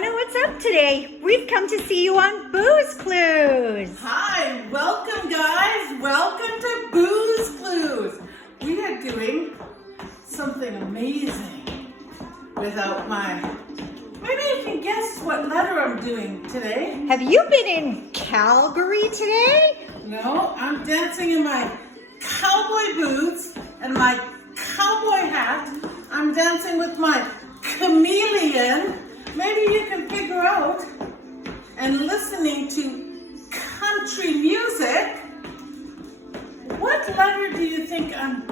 Fiona, what's up today? We've come to see you on Booze Clues. Hi, welcome guys. Welcome to Booze Clues. We are doing something amazing without maybe you can guess what letter I'm doing today. Have you been in Calgary today? No, I'm dancing in my cowboy boots and my cowboy hat. I'm dancing with my chameleon. Maybe you can figure out, and listening to country music, what letter do you think I'm?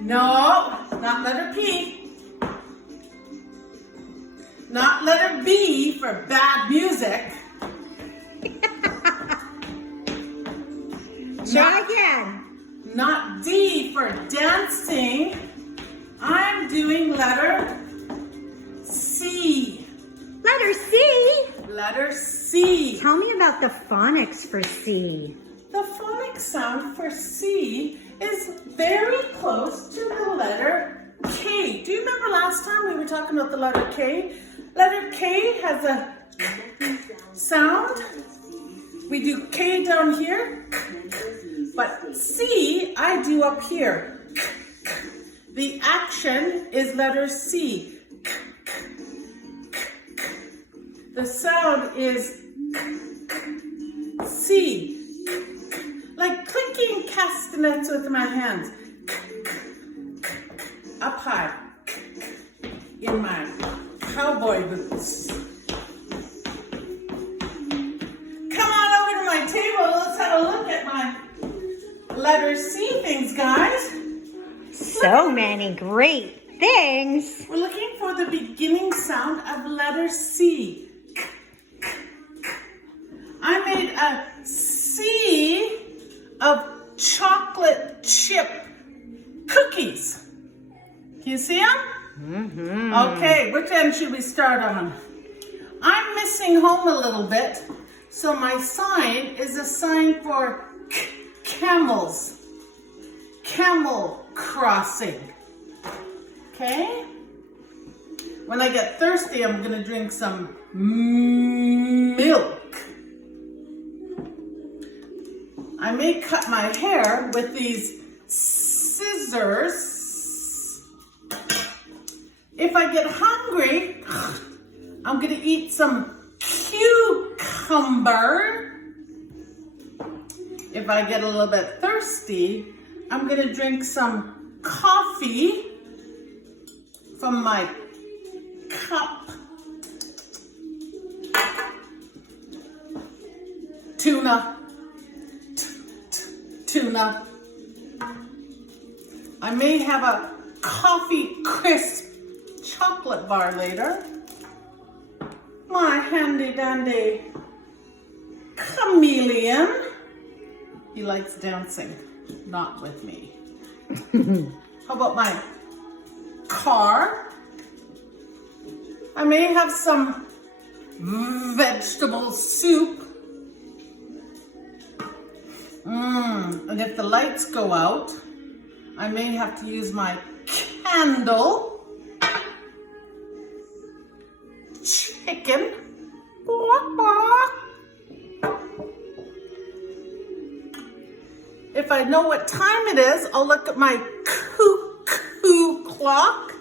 No, not letter P. Not letter B for bad music. Try again. Not D for dancing. I'm doing letter C. Letter C? Letter C. Tell me about the phonics for C. The phonic sound for C is very close to the letter K. Do you remember last time we were talking about the letter K? Letter K has a sound. We do K down here, but C I do up here. The action is letter C. The sound is C. Like clicking castanets with my hands. Up high in my cowboy boots. Come on over to my table. Let's have a look at my letter C things, guys. So many great things. We're looking for the beginning sound of letter C. I made a C of chocolate chip cookies. Can you see them? Mm-hmm. Okay, which end should we start on? I'm missing home a little bit, so my sign is a sign for camels. Camel crossing. Okay? When I get thirsty, I'm going to drink some milk. I may cut my hair with these scissors. If I get hungry, I'm going to eat some cucumber. If I get a little bit thirsty, I'm going to drink some coffee from my cup. Tuna. Tuna. I may have a coffee crisp chocolate bar later. My handy dandy chameleon. He likes dancing, not with me. How about my car? I may have some vegetable soup. And if the lights go out, I may have to use my candle. Chicken. If I know what time it is, I'll look at my cuckoo clock.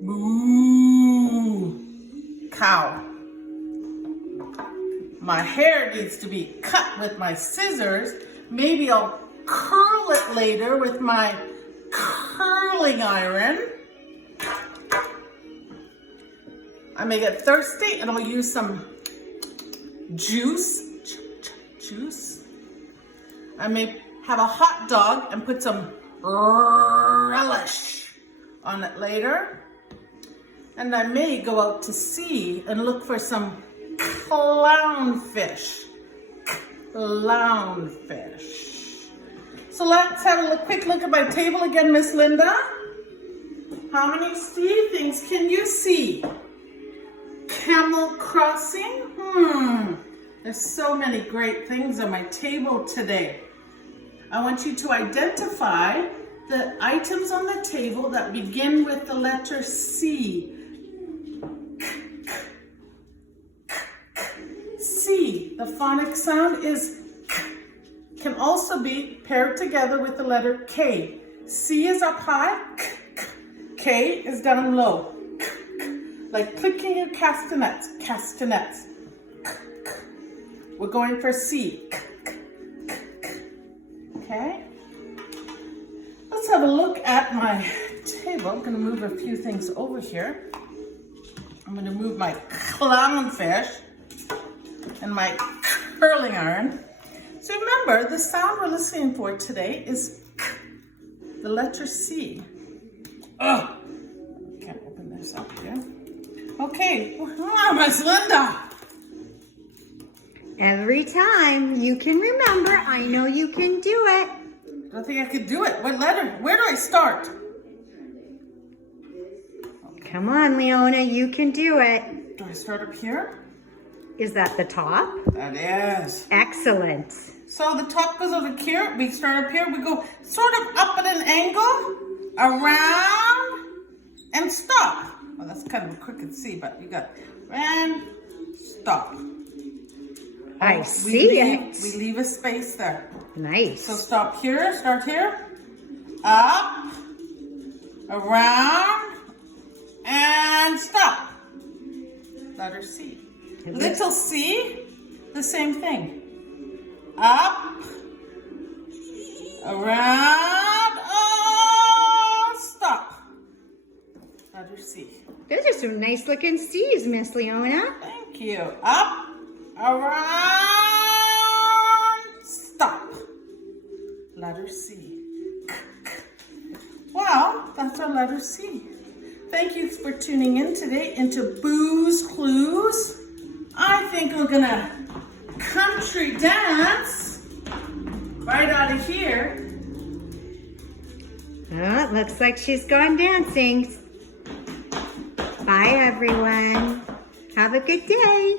Moo. Cow. My hair needs to be cut with my scissors. Maybe I'll curl it later with my curling iron. I may get thirsty and I'll use some juice. I may have a hot dog and put some relish on it later. And I may go out to sea and look for some clownfish. Clownfish. So let's have a quick look at my table again, Miss Linda. How many sea things can you see? Camel crossing? There's so many great things on my table today. I want you to identify the items on the table that begin with the letter C. C, the phonic sound is k, can also be paired together with the letter K. C is up high, k, k. K is down low, k, k. Like clicking your castanets, castanets. K, k. We're going for C. K, k, k, k. Okay? Let's have a look at my table. I'm going to move a few things over here. I'm going to move my clownfish and my curling iron. So remember, the sound we're listening for today is K, the letter C. Ugh. Can't open this up here. Okay, Miss Linda. Every time you can remember, I know you can do it. I don't think I could do it. What letter? Where do I start? Come on, Leona, you can do it. Do I start up here? Is that the top? That is. Excellent. So the top goes over here. We start up here. We go sort of up at an angle, around, and stop. Well, that's kind of quick to see, but you got and stop. I see it. We leave a space there. Nice. So stop here, start here, up, around, and stop. Letter C. Little c, the same thing. Up, around, oh, stop. Letter C. Those are some nice looking C's, Miss Leona. Thank you. Up, around, stop. Letter C. Well, that's our letter C. Thank you for tuning in today into Boo's Clues. I think we're gonna country dance right out of here. Oh, it looks like she's gone dancing. Bye, everyone. Have a good day.